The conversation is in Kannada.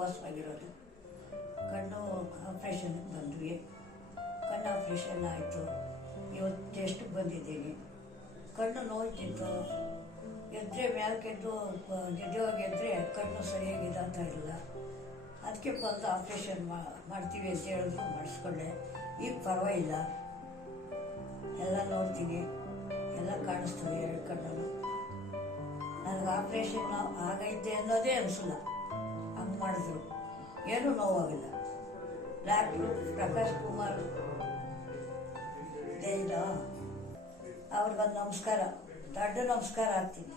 ವಾಸವಾಗಿರೋದು. ಕಣ್ಣು ಆಪ್ರೇಷನ್ಗೆ ಬಂದ್ವಿ. ಕಣ್ಣು ಆಪ್ರೇಷನ್ ಆಯಿತು. ಇವತ್ತು ಟೆಸ್ಟಿಗೆ ಬಂದಿದ್ದೀನಿ. ಕಣ್ಣು ನೋಯ್ತಿತ್ತು. ಎದ್ದರೆ ಮ್ಯಾಲ್ಕೆದ್ದು ನಿಜವಾಗಿ ಎದ್ದರೆ ಕಣ್ಣು ಸರಿಯಾಗಿ ಇದಾಗ್ತಾ ಇಲ್ಲ. ಅದಕ್ಕೆ ಬಂದು ಆಪ್ರೇಷನ್ ಮಾಡ್ತೀವಿ ಅಂತ ಹೇಳಿದ್ರು, ಮಾಡಿಸ್ಕೊಂಡೆ. ಈಗ ಪರವಾಗಿಲ್ಲ, ಎಲ್ಲ ನೋಡ್ತೀನಿ, ಎಲ್ಲ ಕಾಣಿಸ್ತದೆ ಎರಡು ಕಣ್ಣು. ನನಗೆ ಆಪ್ರೇಷನ್ ಆಗೈತೆ ಅನ್ನೋದೇ ಅನಿಸಲ್ಲ. ಹಂಗೆ ಮಾಡಿದ್ರು ಏನೂ ನೋವಾಗಿಲ್ಲ. ಡಾಕ್ಟ್ರು ಪ್ರಕಾಶ್ ಕುಮಾರ್ ಅವ್ರಿಗೊಂದು ನಮಸ್ಕಾರ, ದೊಡ್ಡ ನಮಸ್ಕಾರ ಆಗ್ತೀನಿ.